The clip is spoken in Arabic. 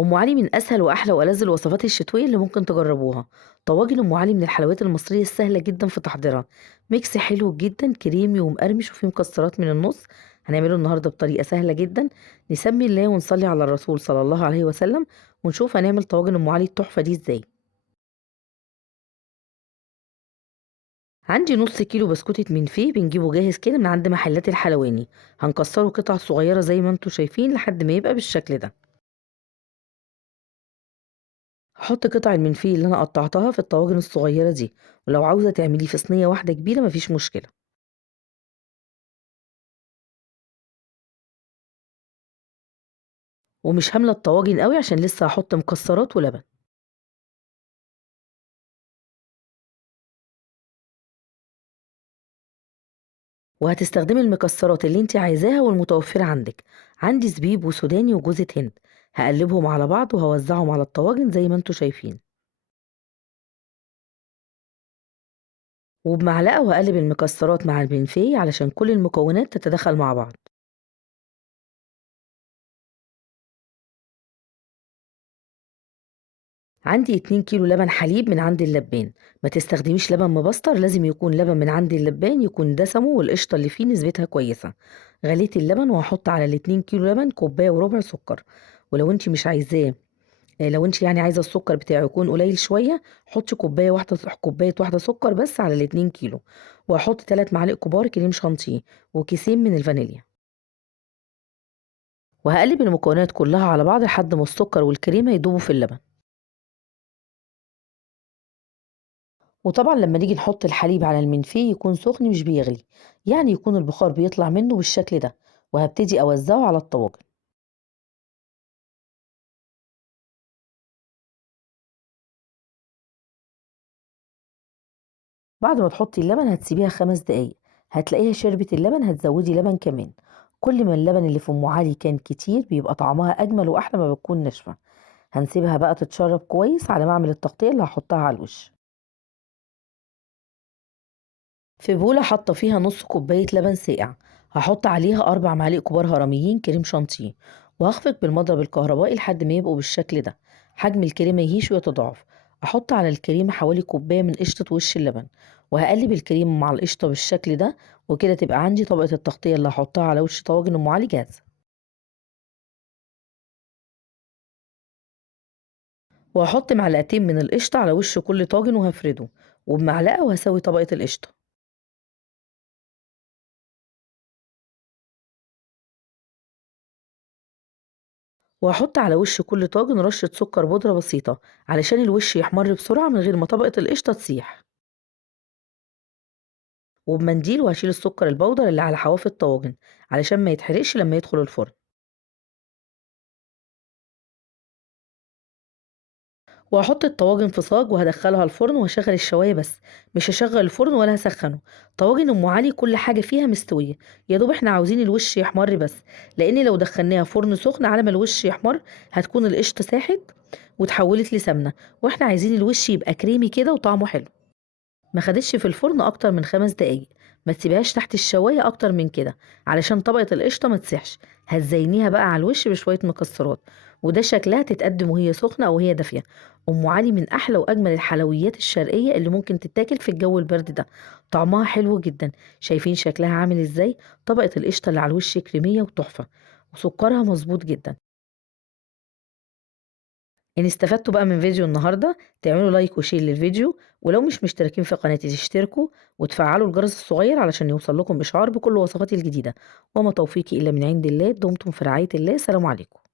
أم علي من أسهل وأحلى وألذ الوصفات الشتوية اللي ممكن تجربوها. طواجن أم علي من الحلويات المصرية السهلة جدا في تحضيرها. ميكس حلو جدا كريمي ومقرمش وفيه مكسرات من النص. هنعمله النهاردة بطريقة سهلة جدا. نسمي الله ونصلي على الرسول صلى الله عليه وسلم، ونشوف هنعمل طواجن أم علي التحفة دي ازاي. عندي نص كيلو بسكوتة منفيه بنجيبه جاهز كده من عند محلات الحلواني. هنكسره قطع صغيرة زي ما انتوا شايفين لحد ما يبقى بالشكل ده. هاحط قطع المنفيه اللي أنا قطعتها في الطواجن الصغيرة دي، ولو عاوزة تعمليه في صينية واحدة كبيرة ما فيش مشكلة. ومش هاملة الطواجن أوي عشان لسه هاحط مكسرات ولبن. وهتستخدمي المكسرات اللي انت عايزاها والمتوفرة عندك. عندي زبيب وسوداني وجوزة هند. هقلبهم على بعض وهوزعهم على الطواجن زي ما انتوا شايفين. وبمعلقة وهقلب المكسرات مع المنفيه علشان كل المكونات تتداخل مع بعض. عندي 2 كيلو لبن حليب من عند اللبان. ما تستخدميش لبن مبستر، لازم يكون لبن من عند اللبان يكون دسمه والقشطة اللي فيه نسبتها كويسة. غليت اللبن وهحط على الاتنين كيلو لبن كوباية وربع سكر. ولو انت مش عايزاه، لو انت يعني عايزة السكر بتاعه يكون قليل شوية، حطي كوباية واحدة سكر بس على الاتنين كيلو. وهحط 3 معالق كبار كريم شانتيه وكيسين من الفانيليا. وهقلب المكونات كلها على بعض لحد ما السكر والكريمة يدوبوا في اللبن. وطبعًا لمّا نيجي نحط الحليب على المنفيه يكون سخن مش بيغلي، يعني يكون البخار بيطلع منه بالشكل ده. وهابتدي أوزّعه على الطواجن. بعد ما تحطي اللبن هتسيبيها 5 دقايق. هتلاقيها شربت اللبن، هتزودي لبن كمان. كل ما اللبن اللي في أم علي كان كتير بيبقى طعمها أجمل وأحلى ما بتكون ناشفة. هنسيبها بقى تتشرب كويس على ما أعمل التغطية اللي هاحطها على الوش. في بولة حاطة فيها نص كوباية لبن ساقع. هحط عليها 4 معالق كبار هرميين كريم شانتيه. وهخفق بالمضرب الكهربائي لحد ما يبقوا بالشكل ده. حجم الكريمة يهيش ويتضاعف. احط على الكريمة حوالي كوباية من قشطة وش اللبن. وهقلب الكريمة مع القشطة بالشكل ده. وكده تبقى عندي طبقة التغطية اللي هحطها على وش طواجن ام علي جاهزة. وهحط معلقتين من القشطة على وش كل طاجن وهفرده. وبمعلقة وهسوي طبقة القشطة. وهاحط على وش كل طاجن رشة سكر بودرة بسيطة علشان الوش يحمر بسرعة من غير ما طبقة القشطة تسيح. وبمنديل وهشيل السكر البودر اللي على حواف الطواجن علشان ما يتحرقش لما يدخل الفرن. وهحط الطواجن في صاج وهدخلها الفرن وهشغل الشواية بس. مش هشغل الفرن ولا هسخنه. طواجن ام علي كل حاجة فيها مستوية. يا دوب احنا عاوزين الوش يحمر بس. لان لو دخلناها فرن سخن على ما الوش يحمر هتكون القشطة ساحت وتحولت لسمنة. واحنا عايزين الوش يبقى كريمي كده وطعمه حلو. ما خدتش في الفرن أكتر من 5 دقايق. ما تسيبيهاش تحت الشواية أكتر من كده علشان طبقة القشطة ما تسيحش. هتزينيها بقى على الوش بشوية مكسرات. وده شكلها تتقدم وهي سخنة أو هي دافية. أم علي من أحلى وأجمل الحلويات الشرقية اللي ممكن تتاكل في الجو البرد ده. طعمها حلو جدا. شايفين شكلها عامل إزاي؟ طبقة القشطة اللي على الوش كريمية وتحفة. وسكرها مظبوط جدا. إن استفدتوا بقى من فيديو النهاردة تعملوا لايك وشير للفيديو، ولو مش مشتركين في قناتي تشتركوا وتفعلوا الجرس الصغير علشان يوصل لكم إشعار بكل وصفاتي الجديدة. وما توفيقي إلا من عند الله. دمتم في رعاية الله. سلام عليكم.